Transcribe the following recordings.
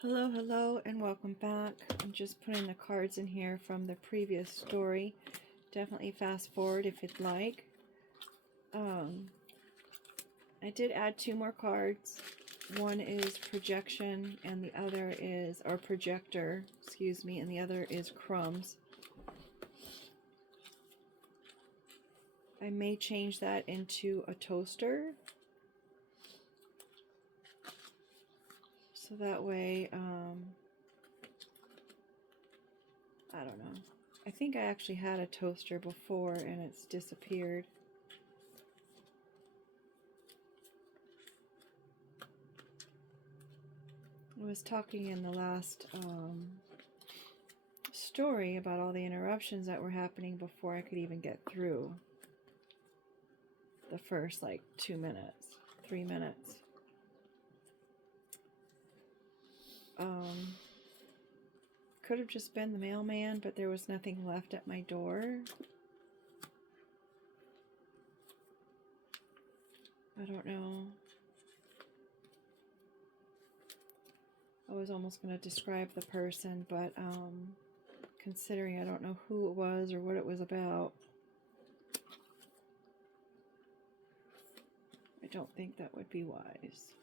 Hello, hello, and welcome back. I'm just putting the cards in here from the previous story. Definitely fast forward if you'd like. I did add two more cards. One is projection, and the other is, or projector, excuse me, and the other is crumbs. I may change that into a toaster. So that way, I don't know. I think I actually had a toaster before and it's disappeared. I was talking in the last story about all the interruptions that were happening before I could even get through the first like 2 minutes, 3 minutes. Could have just been the mailman, but there was nothing left at my door. I don't know. I was almost going to describe the person, but considering I don't know who it was or what it was about, I don't think that would be wise.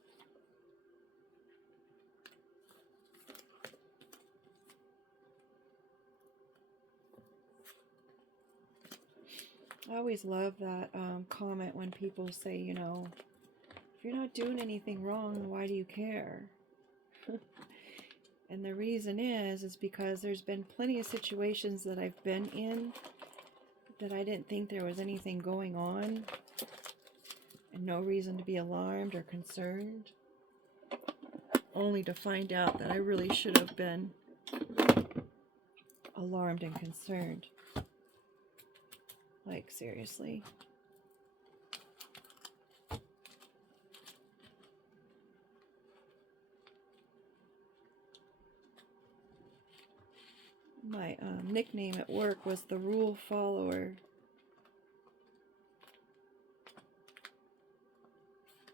I always love that comment when people say, you know, if you're not doing anything wrong, then why do you care? And the reason is because there's been plenty of situations that I've been in that I didn't think there was anything going on and no reason to be alarmed or concerned, only to find out that I really should have been alarmed and concerned. Like, seriously. My nickname at work was the rule follower.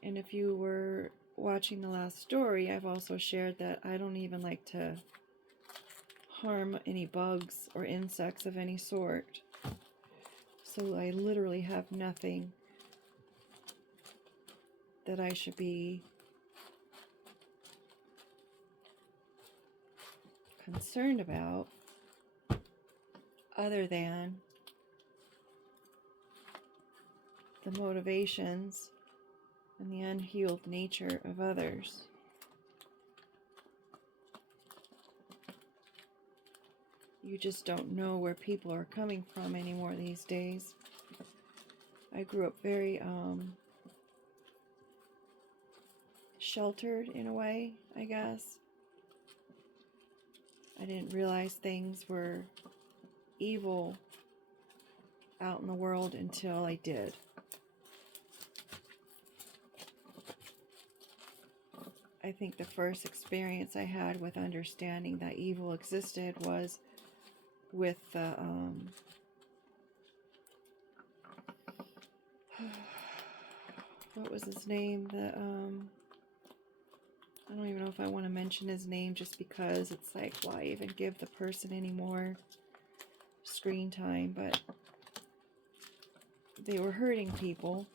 And if you were watching the last story, I've also shared that I don't even like to harm any bugs or insects of any sort. So I literally have nothing that I should be concerned about other than the motivations and the unhealed nature of others. You just don't know where people are coming from anymore these days. I grew up very sheltered in a way, I guess. I didn't realize things were evil out in the world until I did. I think the first experience I had with understanding that evil existed was with the what was his name? I don't even know if I want to mention his name, just because it's like, why even give the person any more screen time? But they were hurting people,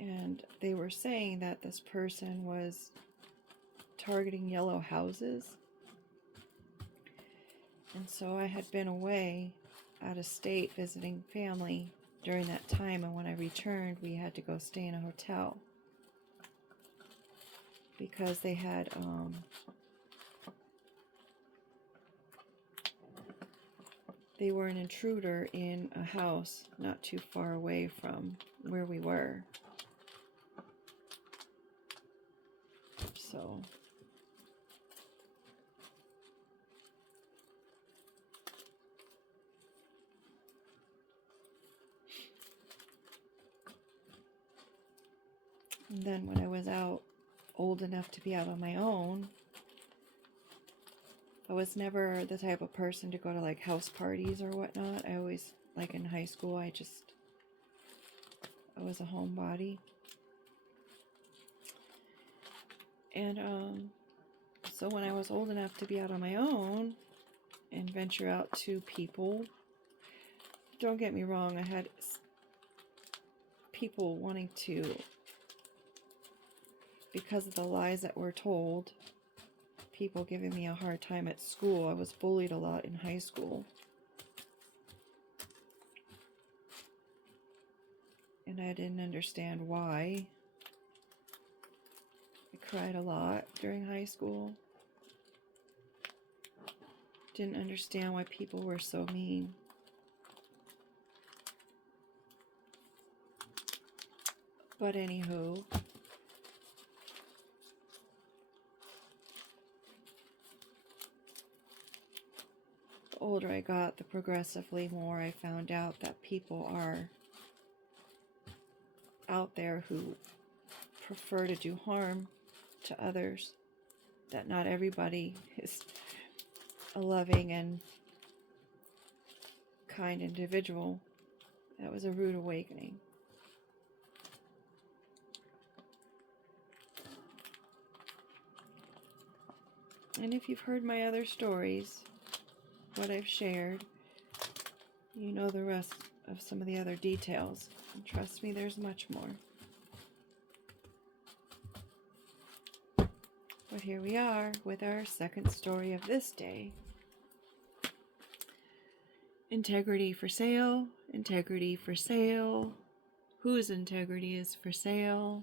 and they were saying that this person was targeting yellow houses. And so I had been away out of state visiting family during that time, and when I returned, we had to go stay in a hotel because they had they were an intruder in a house not too far away from where we were. So and then when I was out, old enough to be out on my own, I was never the type of person to go to like house parties or whatnot. I always, like in high school, I was a homebody. And so when I was old enough to be out on my own and venture out to people, don't get me wrong, I had people wanting to, because of the lies that were told, people giving me a hard time at school. I was bullied a lot in high school. And I didn't understand why. I cried a lot during high school. Didn't understand why people were so mean. But anywho, the older I got, the progressively more I found out that people are out there who prefer to do harm to others, that not everybody is a loving and kind individual. That was a rude awakening. And if you've heard my other stories, what I've shared, you know the rest of some of the other details. And trust me, there's much more. But here we are with our second story of this day. Integrity for sale. Integrity for sale. Whose integrity is for sale?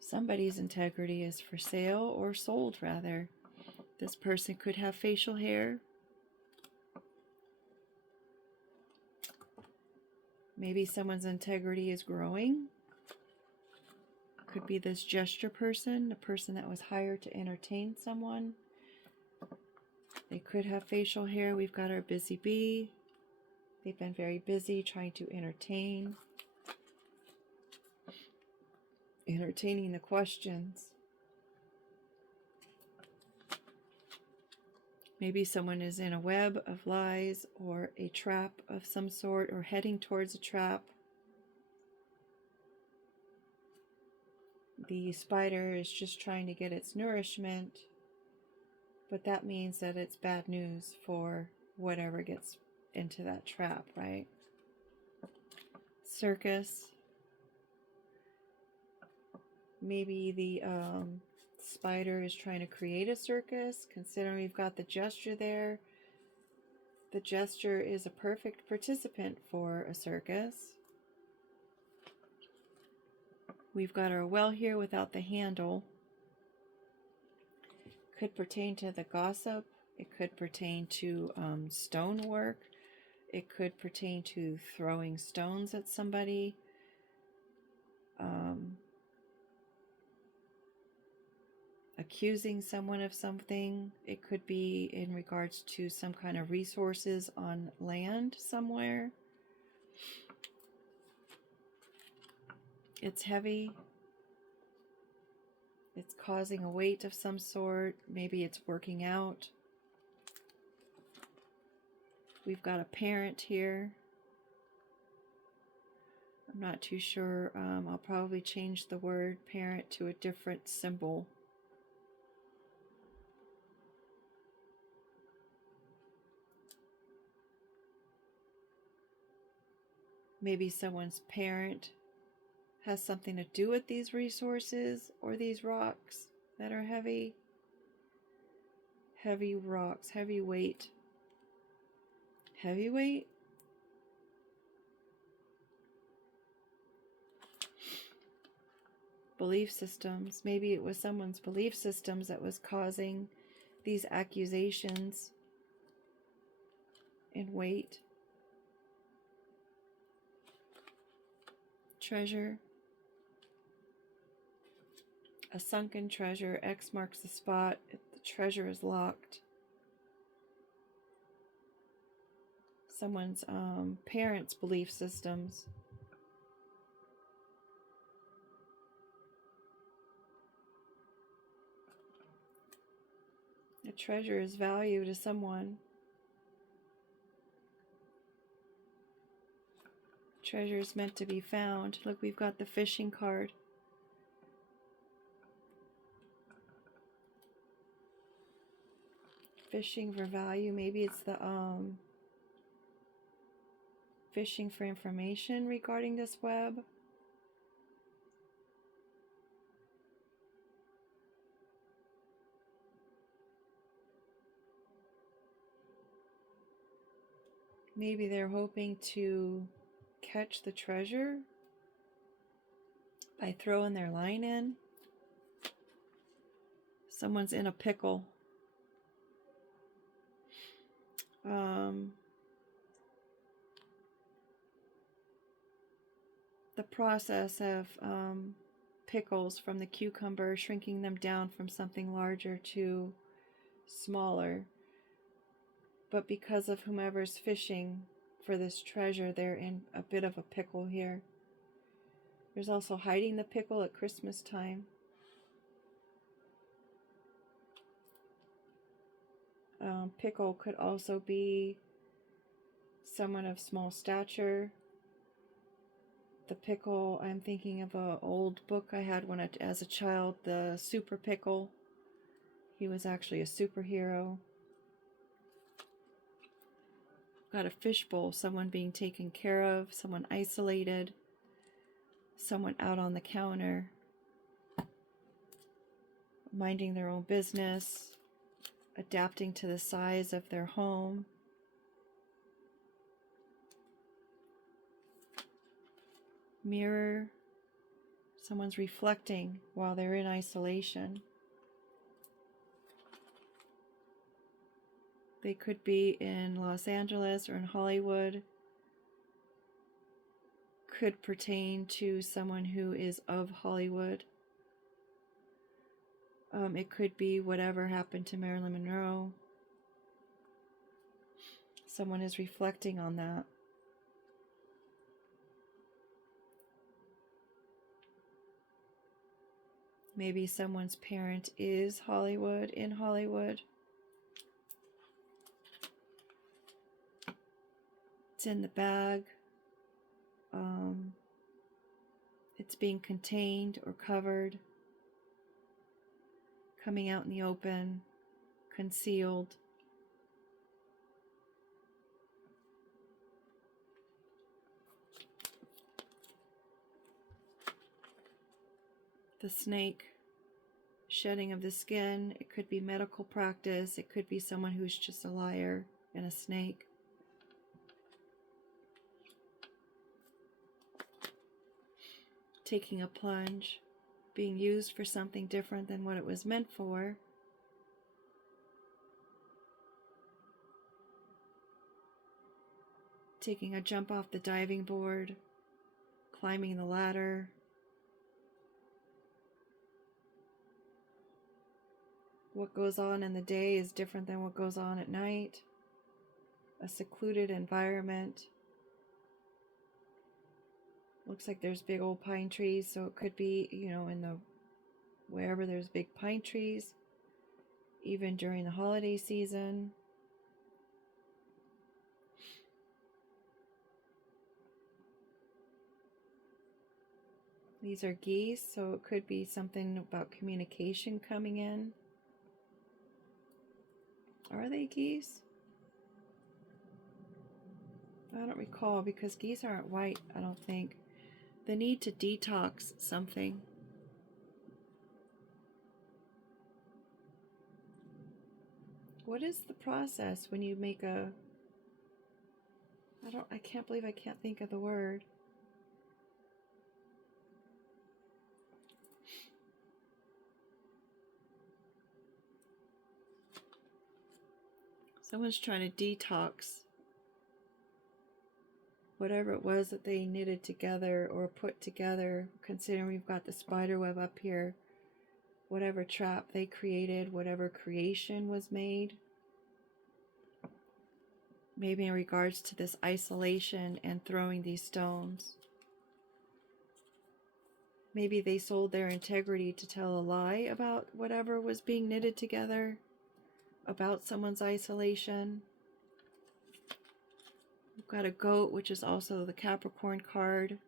Somebody's integrity is for sale, or sold rather. This person could have facial hair. Maybe someone's integrity is growing. Could be this gesture person, a person that was hired to entertain someone. They could have facial hair. We've got our busy bee. They've been very busy trying to entertaining the questions. Maybe someone is in a web of lies or a trap of some sort, or heading towards a trap. The spider is just trying to get its nourishment, but that means that it's bad news for whatever gets into that trap, right? Circus. Maybe the spider is trying to create a circus. Considering we've got the gesture there, the gesture is a perfect participant for a circus. We've got our well here without the handle. Could pertain to the gossip. It could pertain to stonework. It could pertain to throwing stones at somebody. Accusing someone of something. It could be in regards to some kind of resources on land somewhere. It's heavy. It's causing a weight of some sort. Maybe it's working out. We've got a parent here. I'm not too sure. I'll probably change the word parent to a different symbol. Maybe someone's parent has something to do with these resources or these rocks that are heavy. Heavy rocks, heavy weight. Heavy weight? Belief systems. Maybe it was someone's belief systems that was causing these accusations and weight. Treasure. A sunken treasure. X marks the spot. The treasure is locked. Someone's parents' belief systems. A treasure is value to someone. Treasure is meant to be found. Look, we've got the fishing card. Fishing for value. Maybe it's the fishing for information regarding this web. Maybe they're hoping to catch the treasure by throwing their line in. Someone's in a pickle. The process of pickles from the cucumber, shrinking them down from something larger to smaller. But because of whomever's fishing for this treasure, they're in a bit of a pickle here. There's also hiding the pickle at Christmas time. Pickle could also be someone of small stature. The pickle, I'm thinking of an old book I had when as a child, the Super Pickle. He was actually a superhero. Got a fishbowl, someone being taken care of, someone isolated, someone out on the counter, minding their own business, adapting to the size of their home. Mirror, someone's reflecting while they're in isolation. They could be in Los Angeles or in Hollywood. Could pertain to someone who is of Hollywood. It could be whatever happened to Marilyn Monroe. Someone is reflecting on that. Maybe someone's parent is Hollywood, in Hollywood. It's in the bag. It's being contained or covered. Coming out in the open. Concealed. The snake, shedding of the skin. It could be medical practice. It could be someone who's just a liar and a snake. Taking a plunge, being used for something different than what it was meant for. Taking a jump off the diving board, climbing the ladder. What goes on in the day is different than what goes on at night. A secluded environment. Looks like there's big old pine trees, so it could be, in the wherever there's big pine trees, even during the holiday season. These are geese, so it could be something about communication coming in. Are they geese? I don't recall, because geese aren't white, I don't think. The need to detox something. What is the process when you make I can't believe I can't think of the word. Someone's trying to detox whatever it was that they knitted together or put together, considering we've got the spider web up here. Whatever trap they created, whatever creation was made. Maybe in regards to this isolation and throwing these stones. Maybe they sold their integrity to tell a lie about whatever was being knitted together, about someone's isolation. We've got a goat, which is also the Capricorn card.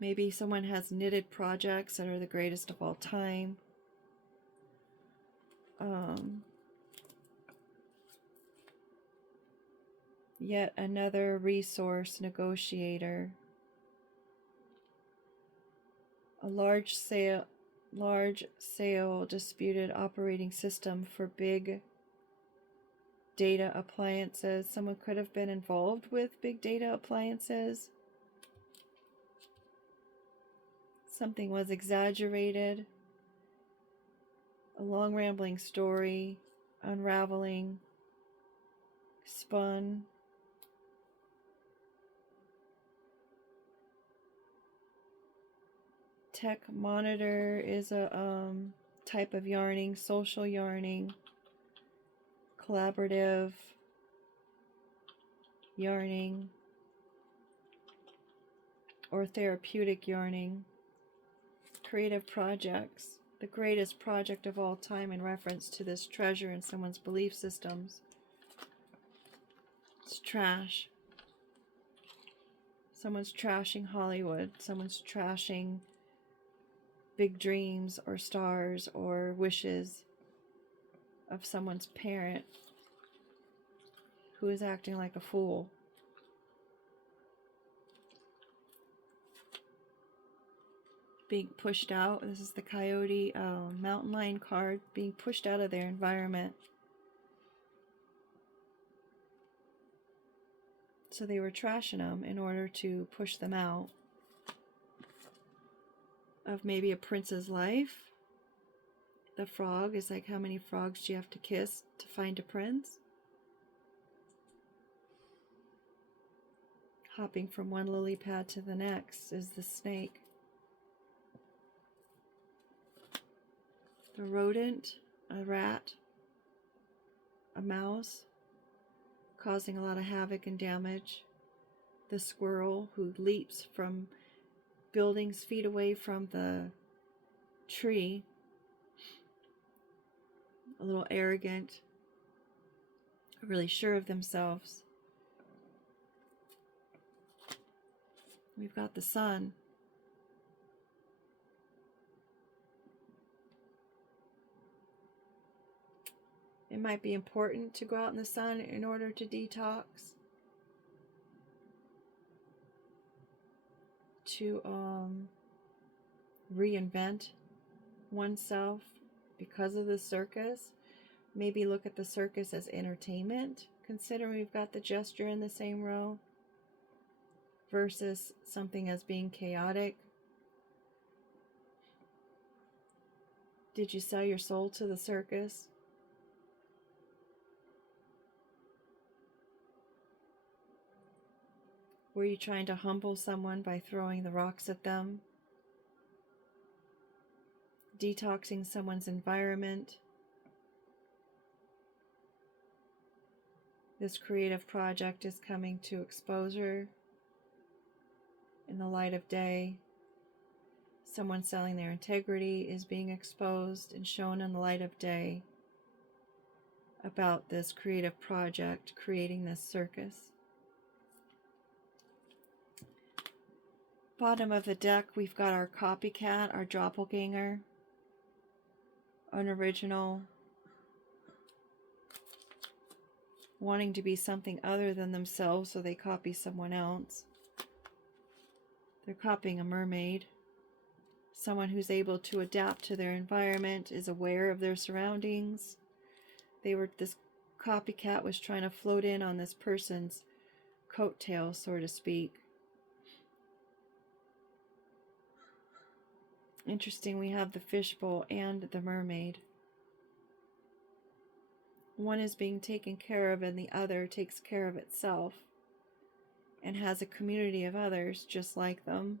Maybe someone has knitted projects that are the greatest of all time. yet another resource negotiator. A large sale disputed operating system for big data appliances. Someone could have been involved with big data appliances. Something was exaggerated. A long rambling story, unraveling, spun. Tech monitor is a type of yarning, social yarning, collaborative yarning, or therapeutic yarning. Creative projects, the greatest project of all time in reference to this treasure in someone's belief systems. It's trash. Someone's trashing Hollywood. Someone's trashing big dreams or stars or wishes of someone's parent who is acting like a fool. Being pushed out. This is the Coyote Mountain Lion card. Being pushed out of their environment. So they were trashing them in order to push them out of maybe a prince's life. The frog is like, how many frogs do you have to kiss to find a prince? Hopping from one lily pad to the next is the snake. The rodent, a rat, a mouse, causing a lot of havoc and damage. The squirrel who leaps from buildings feet away from the tree, a little arrogant, really sure of themselves. We've got the sun. It might be important to go out in the sun in order to detox, to reinvent oneself because of the circus. Maybe look at the circus as entertainment, considering we've got the gesture in the same row, versus something as being chaotic. Did you sell your soul to the circus? Were you trying to humble someone by throwing the rocks at them? Detoxing someone's environment? This creative project is coming to exposure in the light of day. Someone selling their integrity is being exposed and shown in the light of day about this creative project creating this circus. Bottom of the deck, we've got our copycat, our doppelganger, unoriginal, wanting to be something other than themselves, so they copy someone else. They're copying a mermaid. Someone who's able to adapt to their environment, is aware of their surroundings. This copycat was trying to float in on this person's coattail, so to speak. Interesting, we have the fishbowl and the mermaid. One is being taken care of and the other takes care of itself and has a community of others just like them.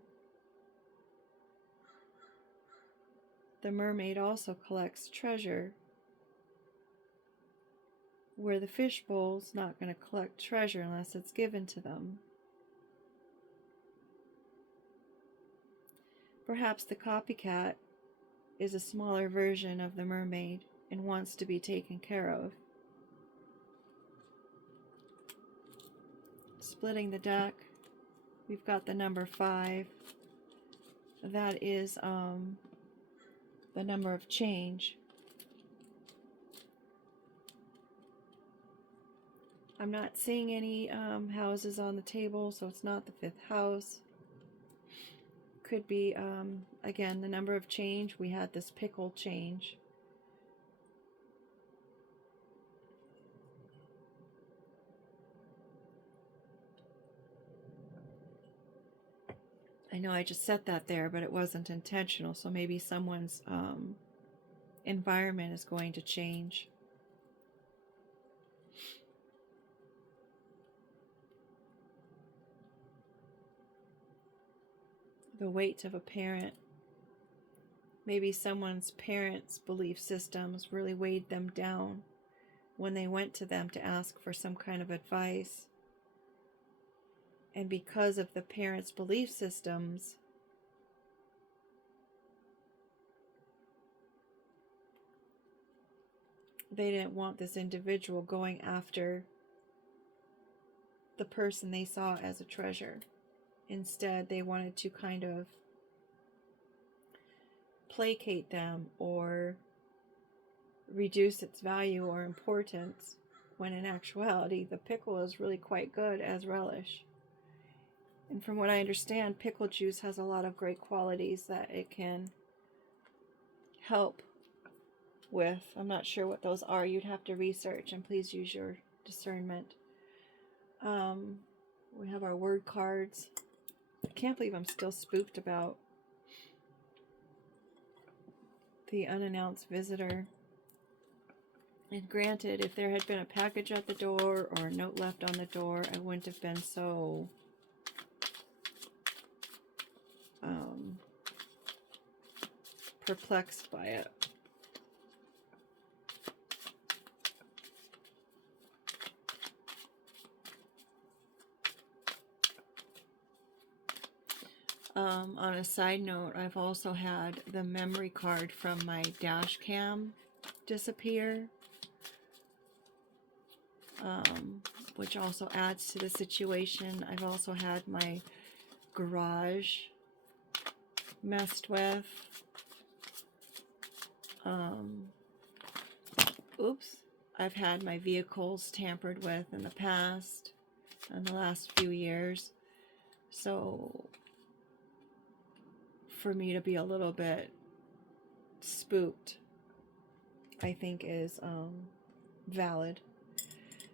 The mermaid also collects treasure, where the fishbowl's not going to collect treasure unless it's given to them. Perhaps the copycat is a smaller version of the mermaid and wants to be taken care of. Splitting the deck, we've got the number 5. That is the number of change. I'm not seeing any houses on the table, so it's not the fifth house. Could be, again, the number of change. We had this pickle change. I know I just set that there, but it wasn't intentional, so maybe someone's environment is going to change. The weight of a parent. Maybe someone's parents' belief systems really weighed them down when they went to them to ask for some kind of advice. And because of the parents' belief systems, they didn't want this individual going after the person they saw as a treasure. Instead, they wanted to kind of placate them or reduce its value or importance, when in actuality, the pickle is really quite good as relish. And from what I understand, pickle juice has a lot of great qualities that it can help with. I'm not sure what those are. You'd have to research, and please use your discernment. We have our word cards. I can't believe I'm still spooked about the unannounced visitor. And granted, if there had been a package at the door or a note left on the door, I wouldn't have been so perplexed by it. On a side note, I've also had the memory card from my dash cam disappear, which also adds to the situation. I've also had my garage messed with. I've had my vehicles tampered with in the past, in the last few years. So for me to be a little bit spooked, I think is valid.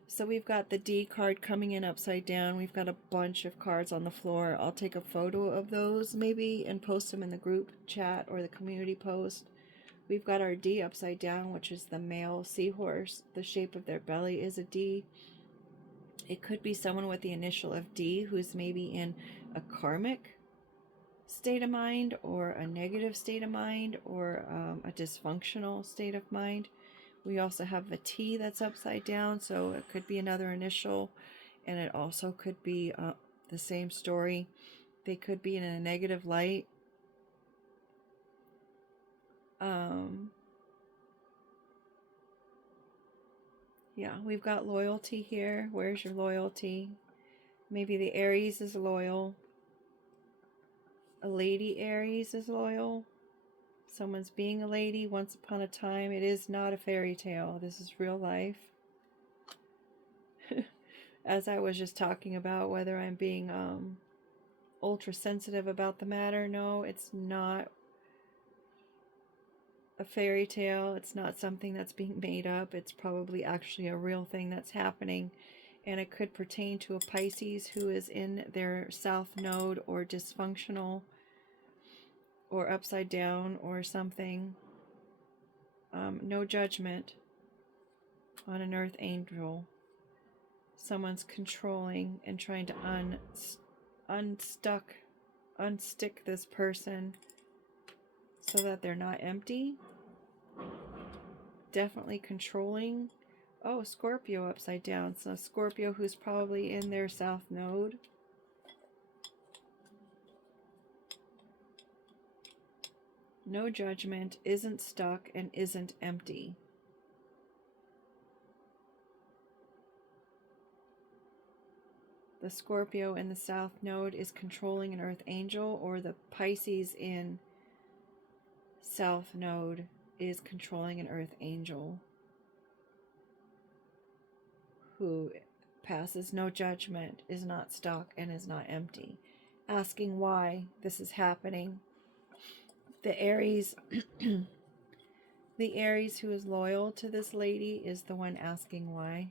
So we've got the D card coming in upside down. We've got a bunch of cards on the floor. I'll take a photo of those maybe and post them in the group chat or the community post. We've got our D upside down, which is the male seahorse. The shape of their belly is a D. It could be someone with the initial of D who's maybe in a karmic state of mind, or a negative state of mind, or a dysfunctional state of mind. We also have the T that's upside down, so it could be another initial, and it also could be the same story. They could be in a negative light. Yeah, we've got loyalty here. Where's your loyalty? Maybe the Aries is loyal. A lady Aries is loyal. Someone's being a lady once upon a time. It is not a fairy tale. This is real life. As I was just talking about whether I'm being ultra sensitive about the matter. No, it's not a fairy tale. It's not something that's being made up. It's probably actually a real thing that's happening. And it could pertain to a Pisces who is in their south node, or dysfunctional, or upside down, or something. No judgment on an earth angel. Someone's controlling and trying to unstick this person so that they're not empty. Definitely controlling. Oh, Scorpio upside down. So Scorpio who's probably in their south node. No judgment, isn't stuck, and isn't empty. The Scorpio in the south node is controlling an earth angel, or the Pisces in south node is controlling an earth angel who passes no judgment, is not stuck, and is not empty. Asking why this is happening. The Aries, the Aries who is loyal to this lady is the one asking why.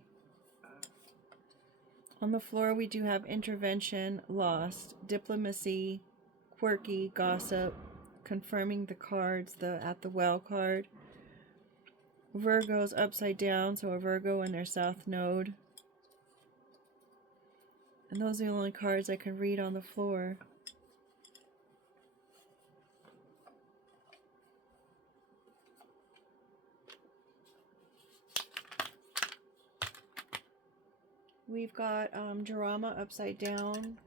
On the floor, we do have intervention, lost, diplomacy, quirky, gossip, confirming the cards, the at the well card. Virgo's upside down, so a Virgo in their south node. And those are the only cards I can read on the floor. We've got drama upside down.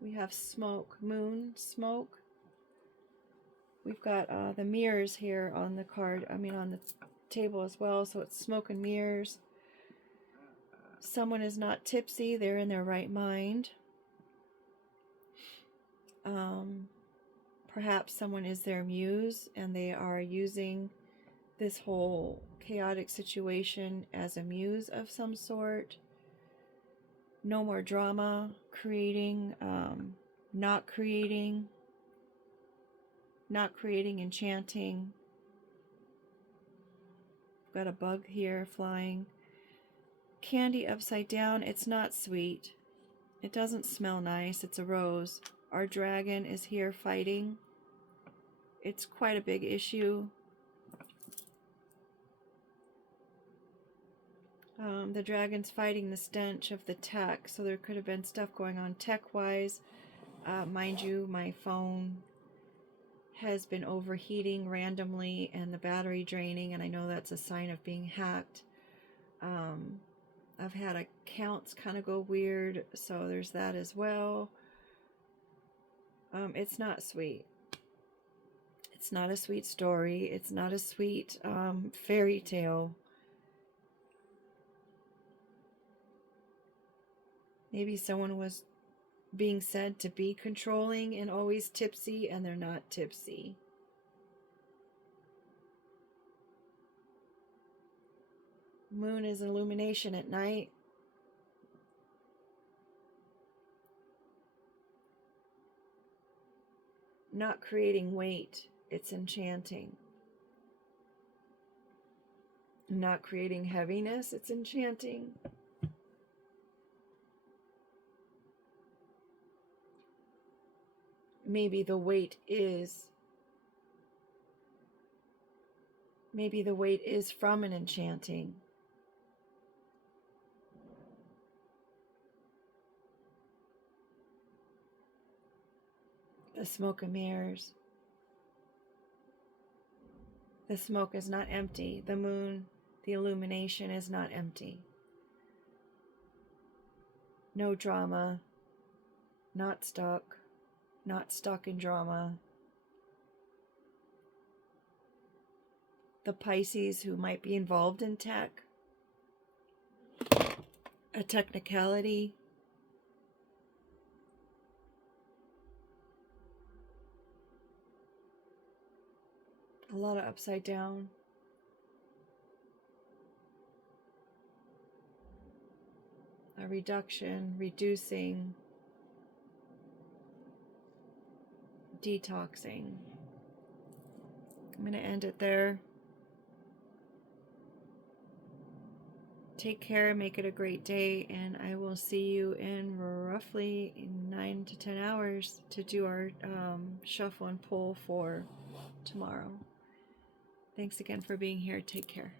We have smoke, moon, smoke. We've got the mirrors here on the card, on the table as well, so it's smoke and mirrors. Someone is not tipsy, they're in their right mind. Perhaps someone is their muse and they are using this whole chaotic situation as a muse of some sort. No more drama, creating, not creating, enchanting. I've got a bug here flying. Candy upside down, it's not sweet. It doesn't smell nice, it's a rose. Our dragon is here fighting. It's quite a big issue. The dragon's fighting the stench of the tech, so there could have been stuff going on tech-wise. Mind you, my phone has been overheating randomly and the battery draining, and I know that's a sign of being hacked. I've had accounts kind of go weird, so there's that as well. It's not sweet. It's not a sweet story. It's not a sweet fairy tale. Maybe someone was being said to be controlling and always tipsy, and they're not tipsy. Moon is illumination at night. Not creating weight, it's enchanting. Not creating heaviness, it's enchanting. Maybe the weight is from an enchanting. The smoke and mirrors. The smoke is not empty. The moon, the illumination is not empty. No drama. Not stuck in drama. The Pisces who might be involved in tech. A technicality. A lot of upside down. A reduction, reducing, detoxing. I'm going to end it there. Take care, make it a great day, and I will see you in roughly 9 to 10 hours to do our shuffle and pull for tomorrow. Thanks again for being here. Take care.